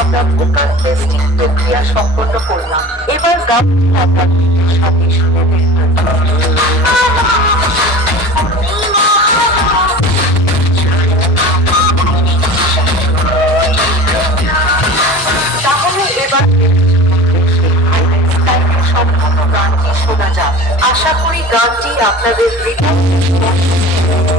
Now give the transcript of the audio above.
আমরা voter testing প্রক্রিয়া সম্পন্ন করলাম। এবার গাভীর সাথে শুনে আশা করি গানটি আপনাদের হৃদয়